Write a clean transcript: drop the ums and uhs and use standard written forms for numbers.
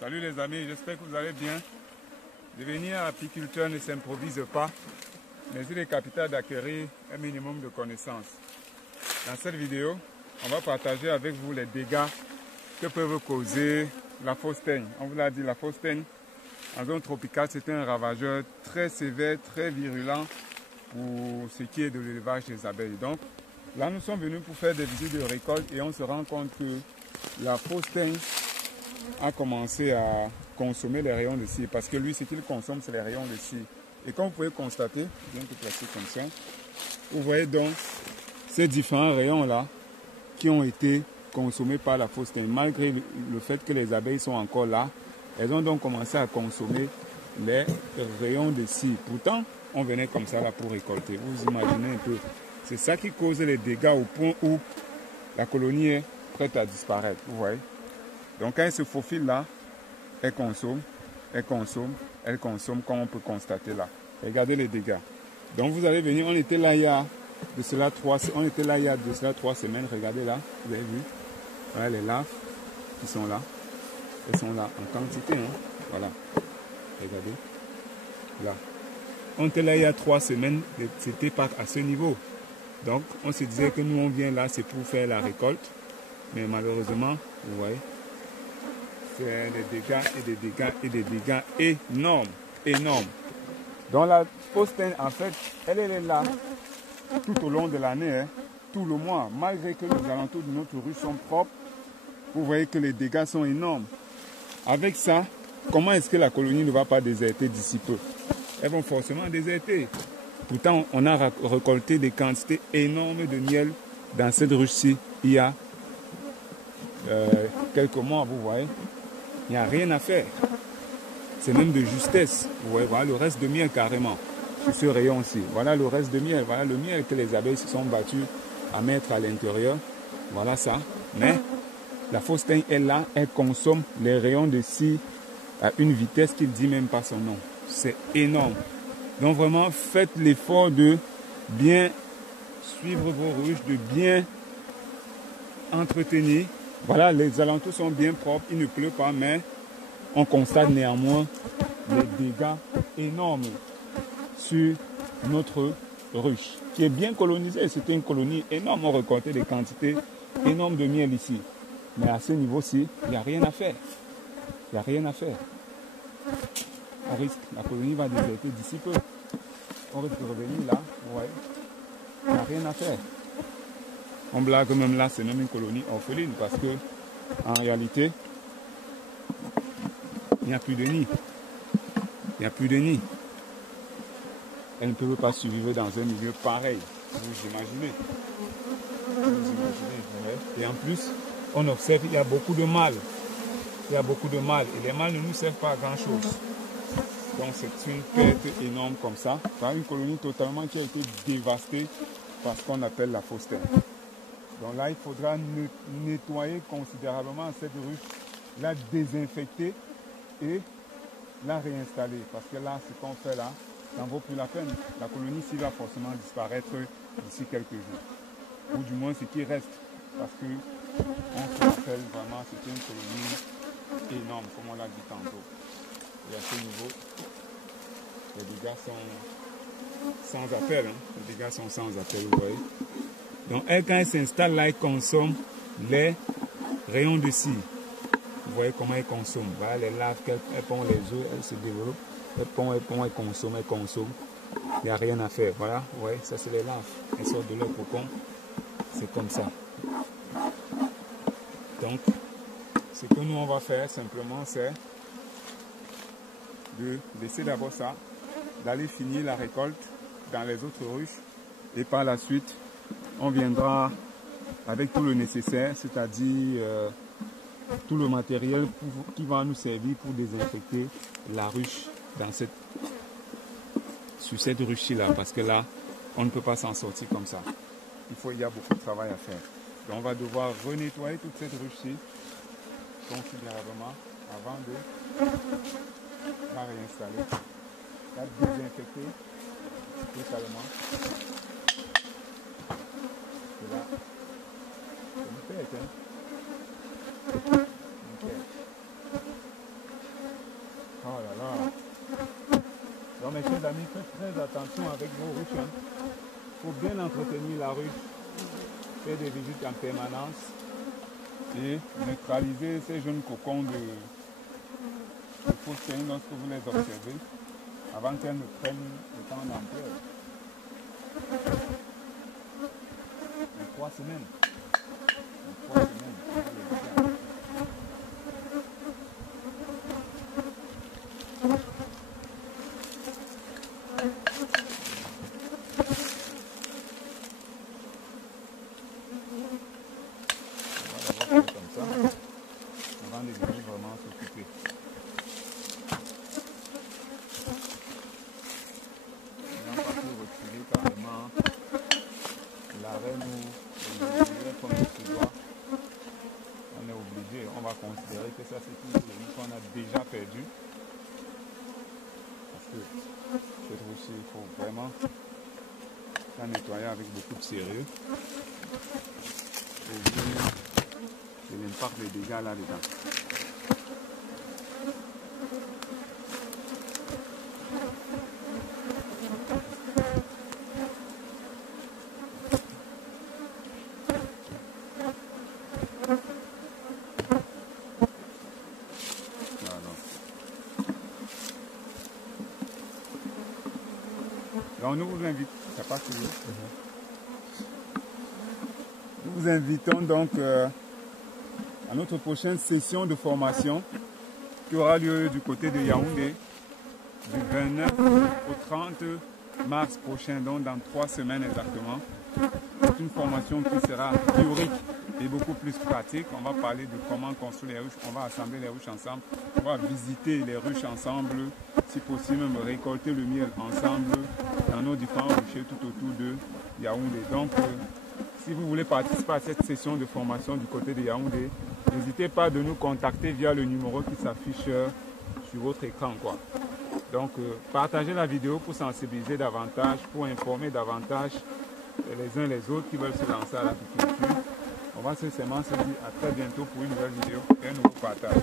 Salut les amis, j'espère que vous allez bien. Devenir apiculteur ne s'improvise pas, mais il est capital d'acquérir un minimum de connaissances. Dans cette vidéo, on va partager avec vous les dégâts que peuvent causer la fausse teigne. On vous l'a dit, la fausse teigne, en zone tropicale, c'est un ravageur très sévère, très virulent pour ce qui est de l'élevage des abeilles. Donc, là, nous sommes venus pour faire des visites de récolte et on se rend compte que la fausse teigne a commencé à consommer les rayons de cire parce que lui, ce qu'il consomme, c'est les rayons de cire. Et comme vous pouvez constater, bien que placé comme ça, vous voyez donc ces différents rayons-là qui ont été consommés par la fausse teigne. Malgré le fait que les abeilles sont encore là, elles ont donc commencé à consommer les rayons de cire. Pourtant, on venait comme ça là pour récolter. Vous imaginez un peu. C'est ça qui cause les dégâts au point où la colonie est prête à disparaître. Vous voyez. Donc quand elle se faufile là, elle consomme, comme on peut constater là. Regardez les dégâts. Donc vous allez venir, on était là il y a de cela 3 semaines. Regardez là, vous avez vu. Voilà les larves qui sont là. Elles sont là en quantité. Hein. Voilà. Regardez. Là. On était là il y a 3 semaines, c'était pas à ce niveau. Donc on se disait que nous on vient là, c'est pour faire la récolte. Mais malheureusement, vous voyez, c'est des dégâts et des dégâts et des dégâts énormes. Énormes. Donc la fausse teigne, en fait, elle est là tout au long de l'année, hein, tout le mois. Malgré que les alentours de notre rue sont propres, vous voyez que les dégâts sont énormes. Avec ça, comment est-ce que la colonie ne va pas déserter d'ici peu? Elles vont forcément déserter. Pourtant, on a récolté des quantités énormes de miel dans cette ruche-ci il y a quelques mois, vous voyez. Il n'y a rien à faire. C'est même de justesse. Vous voyez, voilà le reste de miel carrément. Sur ce rayon-ci. Voilà le reste de miel. Voilà le miel que les abeilles se sont battues à mettre à l'intérieur. Voilà ça. Mais la fausse teigne est là. Elle consomme les rayons de cire à une vitesse qui ne dit même pas son nom. C'est énorme. Donc vraiment, faites l'effort de bien suivre vos ruches, de bien entretenir. Voilà, les alentours sont bien propres, il ne pleut pas, mais on constate néanmoins les dégâts énormes sur notre ruche, qui est bien colonisée. C'était une colonie énorme, on récoltait des quantités énormes de miel ici. Mais à ce niveau-ci, il n'y a rien à faire. Il n'y a rien à faire. On risque, la colonie va déserter d'ici peu. On risque de revenir là, ouais. Il n'y a rien à faire. On blague même là, c'est même une colonie orpheline parce que en réalité, il n'y a plus de nid. Il n'y a plus de nid. Elle ne peut pas survivre dans un milieu pareil. Vous imaginez. Et en plus, on observe qu'il y a beaucoup de mâles. Il y a beaucoup de mâles. Et les mâles ne nous servent pas à grand chose. Donc c'est une perte énorme comme ça. C'est une colonie totalement qui a été dévastée par ce qu'on appelle la fausse teigne. Donc là, il faudra nettoyer considérablement cette ruche, la désinfecter et la réinstaller. Parce que là, ce qu'on fait là, ça ne vaut plus la peine. La colonie ici va forcément disparaître d'ici quelques jours. Ou du moins ce qui reste. Parce que on se rappelle vraiment, c'était une colonie énorme, comme on l'a dit tantôt. Et à ce niveau, les dégâts sont sans appel. Hein. Les dégâts sont sans appel, vous voyez. Donc elle, quand elle s'installe là, elle consomme les rayons de cire. Vous voyez comment elle consomme. Voilà les larves, elle pond les œufs, elle se développe. Elle pond, elle consomme. Il n'y a rien à faire. Voilà, vous voyez, ça c'est les larves. Elles sortent de leur cocon. C'est comme ça. Donc, ce que nous on va faire simplement, c'est de laisser d'abord ça, d'aller finir la récolte dans les autres ruches. Et par la suite, on viendra avec tout le nécessaire, c'est-à-dire tout le matériel qui va nous servir pour désinfecter la ruche sur cette ruche-là, parce que là, on ne peut pas s'en sortir comme ça. Il y a beaucoup de travail à faire. Donc on va devoir renettoyer toute cette ruche-ci considérablement avant de la réinstaller, la désinfecter totalement. Et là, c'est une tête, hein. Okay. Donc mes chers amis, faites très attention avec vos ruches. Il faut bien entretenir la ruche, faire des visites en permanence et neutraliser ces jeunes cocons de fausses lorsque vous les observez avant qu'elles ne prennent le temps d'ampleur. En 3 semaines. En 3 semaines. Comme ça, avant de venir vraiment s'occuper. On n'a pas pu retirer carrément l'arrêt nous comme il se doit. On est obligé, on va considérer que ça c'est une chose qu'on a déjà perdu. Parce que cette ruche, il faut vraiment la nettoyer avec beaucoup de sérieux. Et l'impact des dégâts là-dedans. Donc nous vous invitons, ça passe toujours. Nous vous invitons donc à notre prochaine session de formation qui aura lieu du côté de Yaoundé du 29 au 30 mars prochain, donc dans 3 semaines exactement. C'est une formation qui sera théorique et beaucoup plus pratique. On va parler de comment construire les ruches, on va assembler les ruches ensemble, on va visiter les ruches ensemble, si possible même récolter le miel ensemble dans nos différents ruchers tout autour de Yaoundé. Donc si vous voulez participer à cette session de formation du côté de Yaoundé, n'hésitez pas de nous contacter via le numéro qui s'affiche sur votre écran, quoi. Donc, partagez la vidéo pour sensibiliser davantage, pour informer davantage les uns les autres qui veulent se lancer à l'agriculture. On va seulement se dire à très bientôt pour une nouvelle vidéo et un nouveau partage.